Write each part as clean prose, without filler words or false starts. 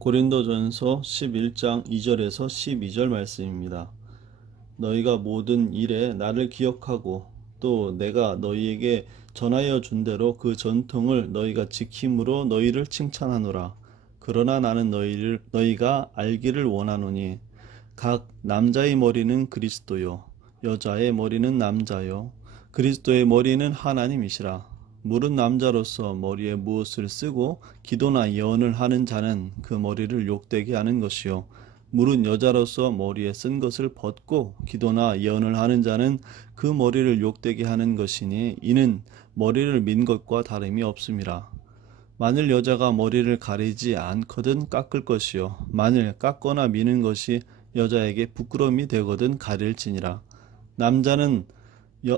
고린도전서 11장 2절에서 12절 말씀입니다. 너희가 모든 일에 나를 기억하고 또 내가 너희에게 전하여 준 대로 그 전통을 너희가 지킴으로 너희를 칭찬하노라. 그러나 나는 너희가 알기를 원하노니 각 남자의 머리는 그리스도요 여자의 머리는 남자요 그리스도의 머리는 하나님이시라. 물은 남자로서 머리에 무엇을 쓰고 기도나 예언을 하는 자는 그 머리를 욕되게 하는 것이요 물은 여자로서 머리에 쓴 것을 벗고 기도나 예언을 하는 자는 그 머리를 욕되게 하는 것이니 이는 머리를 민 것과 다름이 없음이라. 만일 여자가 머리를 가리지 않거든 깎을 것이요 만일 깎거나 미는 것이 여자에게 부끄러움이 되거든 가릴지니라. 남자는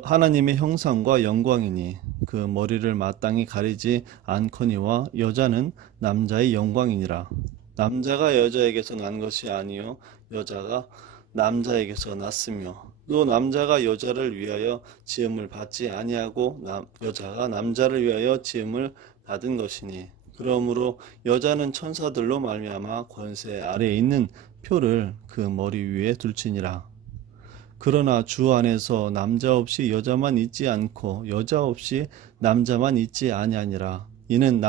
하나님의 형상과 영광이니 그 머리를 마땅히 가리지 않거니와 여자는 남자의 영광이니라. 남자가 여자에게서 난 것이 아니요 여자가 남자에게서 났으며 또 남자가 여자를 위하여 지음을 받지 아니하고 여자가 남자를 위하여 지음을 받은 것이니 그러므로 여자는 천사들로 말미암아 권세 아래에 있는 표를 그 머리 위에 둘지니라. 그러나 주 안에서 남자 없이 여자만 있지 않고 여자 없이 남자만 있지 아니하니라. 이는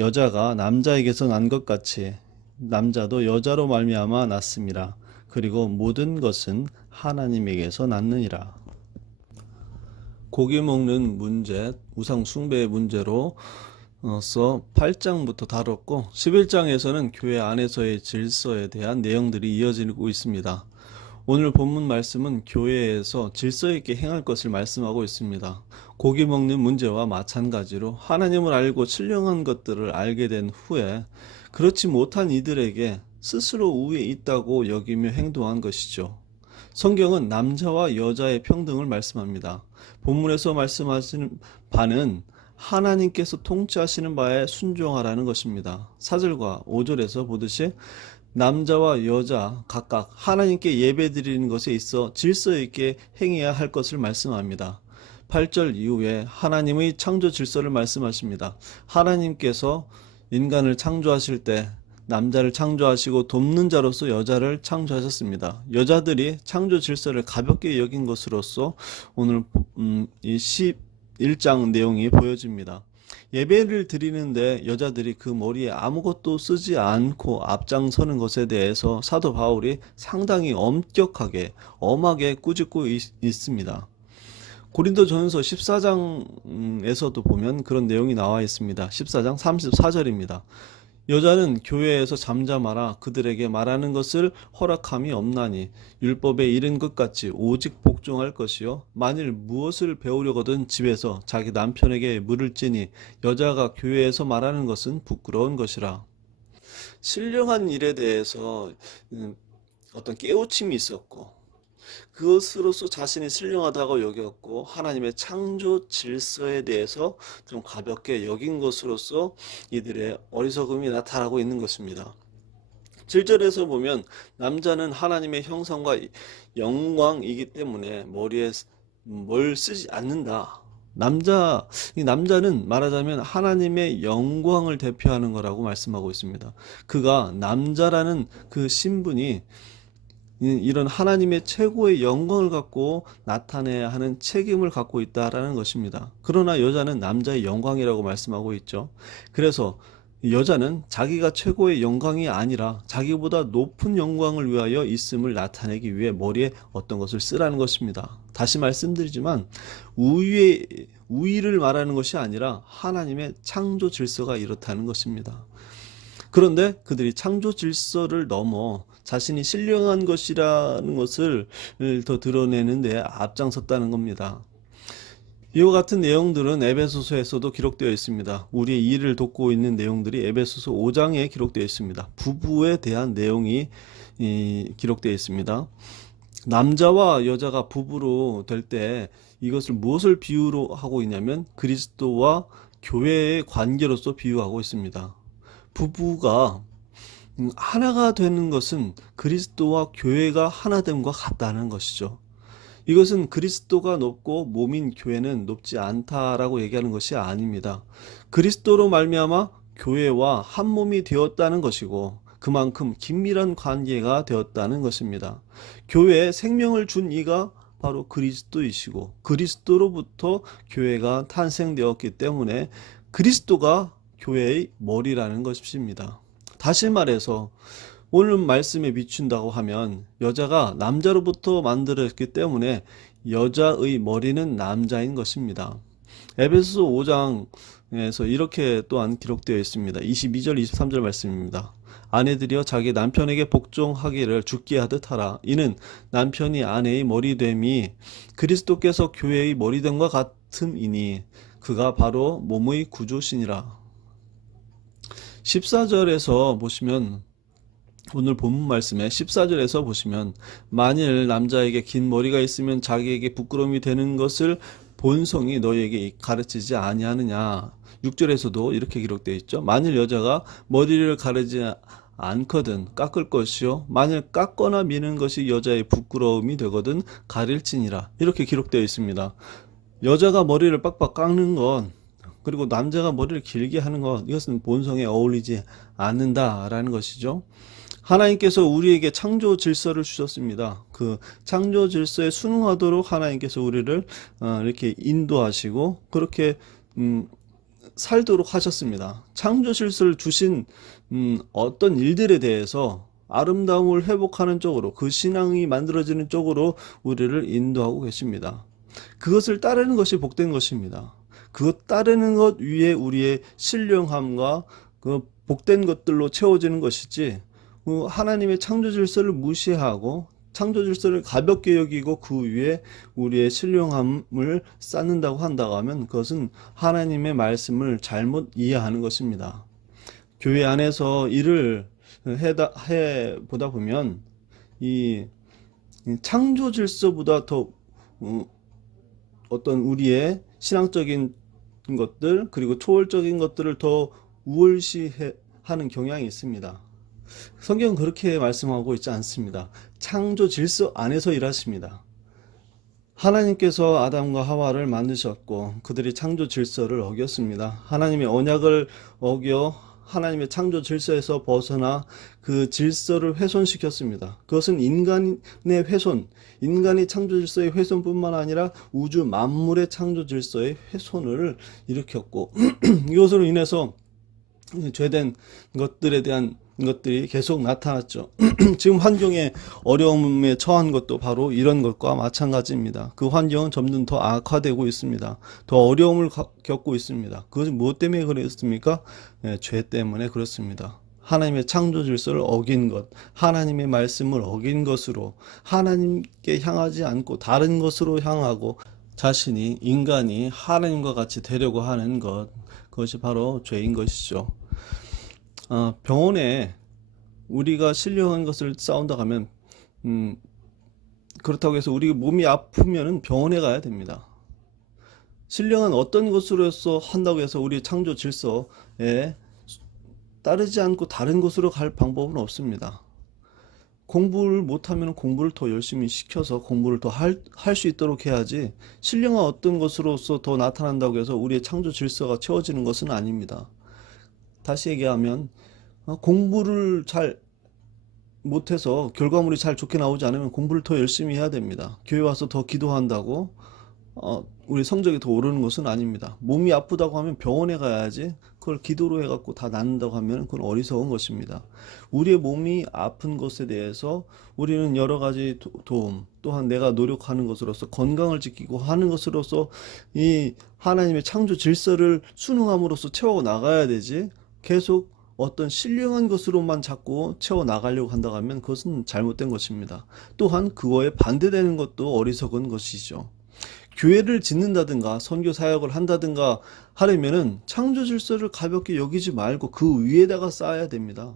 여자가 남자에게서 난 것 같이 남자도 여자로 말미암아 났음이라. 그리고 모든 것은 하나님에게서 났느니라. 고기 먹는 문제, 우상 숭배의 문제로 8장부터 다뤘고 11장에서는 교회 안에서의 질서에 대한 내용들이 이어지고 있습니다. 오늘 본문 말씀은 교회에서 질서 있게 행할 것을 말씀하고 있습니다. 고기 먹는 문제와 마찬가지로 하나님을 알고 신령한 것들을 알게 된 후에 그렇지 못한 이들에게 스스로 우위에 있다고 여기며 행동한 것이죠. 성경은 남자와 여자의 평등을 말씀합니다. 본문에서 말씀하시는 바는 하나님께서 통치하시는 바에 순종하라는 것입니다. 4절과 5절에서 보듯이 남자와 여자 각각 하나님께 예배드리는 것에 있어 질서 있게 행해야 할 것을 말씀합니다. 8절 이후에 하나님의 창조 질서를 말씀하십니다. 하나님께서 인간을 창조하실 때 남자를 창조하시고 돕는 자로서 여자를 창조하셨습니다. 여자들이 창조 질서를 가볍게 여긴 것으로서 오늘 이 11장 내용이 보여집니다. 예배를 드리는데 여자들이 그 머리에 아무것도 쓰지 않고 앞장서는 것에 대해서 사도 바울이 상당히 엄격하게 엄하게 꾸짖고 있습니다. 고린도전서 14장에서도 보면 그런 내용이 나와 있습니다. 14장 34절입니다. 여자는 교회에서 잠잠하라. 그들에게 말하는 것을 허락함이 없나니 율법에 이른 것 같이 오직 복종할 것이요 만일 무엇을 배우려거든 집에서 자기 남편에게 물을 찌니 여자가 교회에서 말하는 것은 부끄러운 것이라. 신령한 일에 대해서 어떤 깨우침이 있었고 그것으로서 자신이 신령하다고 여겼고 하나님의 창조 질서에 대해서 좀 가볍게 여긴 것으로서 이들의 어리석음이 나타나고 있는 것입니다. 7절에서 보면 남자는 하나님의 형상과 영광이기 때문에 머리에 뭘 쓰지 않는다. 이 남자는 말하자면 하나님의 영광을 대표하는 거라고 말씀하고 있습니다. 그가 남자라는 그 신분이 이런 하나님의 최고의 영광을 갖고 나타내야 하는 책임을 갖고 있다라는 것입니다. 그러나 여자는 남자의 영광이라고 말씀하고 있죠. 그래서 여자는 자기가 최고의 영광이 아니라 자기보다 높은 영광을 위하여 있음을 나타내기 위해 머리에 어떤 것을 쓰라는 것입니다. 다시 말씀드리지만 우위를 말하는 것이 아니라 하나님의 창조 질서가 이렇다는 것입니다. 그런데 그들이 창조 질서를 넘어 자신이 신령한 것이라는 것을 더 드러내는 데 앞장섰다는 겁니다. 이와 같은 내용들은 에베소서에서도 기록되어 있습니다. 우리의 일을 돕고 있는 내용들이 에베소서 5장에 기록되어 있습니다. 부부에 대한 내용이 기록되어 있습니다. 남자와 여자가 부부로 될 때 이것을 무엇을 비유로 하고 있냐면 그리스도와 교회의 관계로서 비유하고 있습니다. 부부가 하나가 되는 것은 그리스도와 교회가 하나됨과 같다는 것이죠. 이것은 그리스도가 높고 몸인 교회는 높지 않다라고 얘기하는 것이 아닙니다. 그리스도로 말미암아 교회와 한 몸이 되었다는 것이고 그만큼 긴밀한 관계가 되었다는 것입니다. 교회에 생명을 준 이가 바로 그리스도이시고 그리스도로부터 교회가 탄생되었기 때문에 그리스도가 교회의 머리라는 것입니다. 다시 말해서 오늘 말씀에 비춘다고 하면 여자가 남자로부터 만들어졌기 때문에 여자의 머리는 남자인 것입니다. 에베소서 5장에서 이렇게 또한 기록되어 있습니다. 22절 23절 말씀입니다. 아내들이여 자기 남편에게 복종하기를 죽게 하듯 하라. 이는 남편이 아내의 머리됨이 그리스도께서 교회의 머리됨과 같음이니 그가 바로 몸의 구주시니라. 14절에서 보시면 오늘 본문 말씀에 14절에서 보시면 만일 남자에게 긴 머리가 있으면 자기에게 부끄러움이 되는 것을 본성이 너희에게 가르치지 아니하느냐. 6절에서도 이렇게 기록되어 있죠. 만일 여자가 머리를 가르지 않거든 깎을 것이요 만일 깎거나 미는 것이 여자의 부끄러움이 되거든 가릴지니라. 이렇게 기록되어 있습니다. 여자가 머리를 빡빡 깎는 것 그리고 남자가 머리를 길게 하는 것 이것은 본성에 어울리지 않는다라는 것이죠. 하나님께서 우리에게 창조 질서를 주셨습니다. 그 창조 질서에 순응하도록 하나님께서 우리를 이렇게 인도하시고 그렇게 살도록 하셨습니다. 창조 질서를 주신 어떤 일들에 대해서 아름다움을 회복하는 쪽으로 그 신앙이 만들어지는 쪽으로 우리를 인도하고 계십니다. 그것을 따르는 것이 복된 것입니다. 그것 따르는 것 위에 우리의 신령함과 그 복된 것들로 채워지는 것이지 하나님의 창조 질서를 무시하고 창조 질서를 가볍게 여기고 그 위에 우리의 신령함을 쌓는다고 한다고 하면 그것은 하나님의 말씀을 잘못 이해하는 것입니다. 교회 안에서 일을 해보다 보면 이 창조 질서보다 더 어떤 우리의 신앙적인 것들 그리고 초월적인 것들을 더 우월시하는 경향이 있습니다. 성경은 그렇게 말씀하고 있지 않습니다. 창조 질서 안에서 일하십니다. 하나님께서 아담과 하와를 만드셨고 그들이 창조 질서를 어겼습니다. 하나님의 언약을 어겨 하나님의 창조 질서에서 벗어나 그 질서를 훼손시켰습니다. 그것은 인간의 훼손, 인간이 창조 질서의 훼손뿐만 아니라 우주 만물의 창조 질서의 훼손을 일으켰고 이것으로 인해서 죄된 것들에 대한 것들이 계속 나타났죠. 지금 환경에 어려움에 처한 것도 바로 이런 것과 마찬가지입니다. 그 환경은 점점 더 악화되고 있습니다. 더 어려움을 겪고 있습니다. 그것은 무엇 때문에 그랬습니까? 죄 때문에 그렇습니다. 하나님의 창조 질서를 어긴 것, 하나님의 말씀을 어긴 것으로 하나님께 향하지 않고 다른 것으로 향하고 자신이 인간이 하나님과 같이 되려고 하는 것, 그것이 바로 죄인 것이죠. 병원에 우리가 신령한 것을 쌓은다고 하면 그렇다고 해서 우리 몸이 아프면 병원에 가야 됩니다. 신령은 어떤 것으로서 한다고 해서 우리 창조 질서에 따르지 않고 다른 것으로 갈 방법은 없습니다. 공부를 못하면 공부를 더 열심히 시켜서 공부를 더 할 수 있도록 해야지 신령한 어떤 것으로서 더 나타난다고 해서 우리의 창조 질서가 채워지는 것은 아닙니다. 다시 얘기하면 공부를 잘 못해서 결과물이 잘 좋게 나오지 않으면 공부를 더 열심히 해야 됩니다. 교회 와서 더 기도한다고 우리 성적이 더 오르는 것은 아닙니다. 몸이 아프다고 하면 병원에 가야지 그걸 기도로 해갖고 다 낫는다고 하면 그건 어리석은 것입니다. 우리의 몸이 아픈 것에 대해서 우리는 여러 가지 도움 또한 내가 노력하는 것으로서 건강을 지키고 하는 것으로서 이 하나님의 창조 질서를 순응함으로써 채워 나가야 되지 계속 어떤 신령한 것으로만 자꾸 채워 나가려고 한다고 하면 그것은 잘못된 것입니다. 또한 그거에 반대되는 것도 어리석은 것이죠. 교회를 짓는다든가 선교 사역을 한다든가 하려면은 창조 질서를 가볍게 여기지 말고 그 위에다가 쌓아야 됩니다.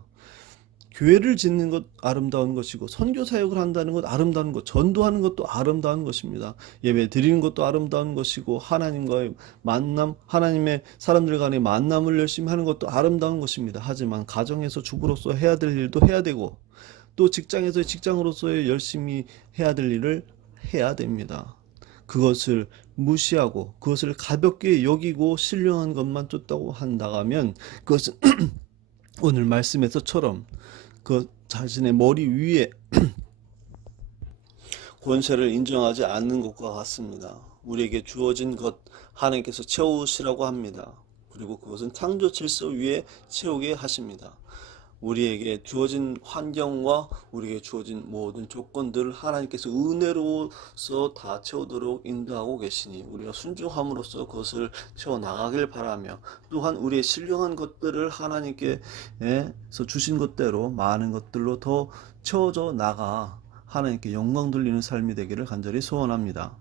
교회를 짓는 것 아름다운 것이고 선교 사역을 한다는 것 아름다운 것, 전도하는 것도 아름다운 것입니다. 예배 드리는 것도 아름다운 것이고 하나님과의 만남, 하나님의 사람들 간의 만남을 열심히 하는 것도 아름다운 것입니다. 하지만 가정에서 주부로서 해야 될 일도 해야 되고 또 직장에서 직장으로서의 열심히 해야 될 일을 해야 됩니다. 그것을 무시하고 그것을 가볍게 여기고 신령한 것만 쫓다고 한다면 그것은 오늘 말씀에서처럼 그 자신의 머리 위에 권세를 인정하지 않는 것과 같습니다. 우리에게 주어진 것 하나님께서 채우시라고 합니다. 그리고 그것은 창조 질서 위에 채우게 하십니다. 우리에게 주어진 환경과 우리에게 주어진 모든 조건들을 하나님께서 은혜로서 다 채우도록 인도하고 계시니 우리가 순종함으로써 그것을 채워나가길 바라며, 또한 우리의 신령한 것들을 하나님께서 주신 것대로 많은 것들로 더 채워져 나가 하나님께 영광 돌리는 삶이 되기를 간절히 소원합니다.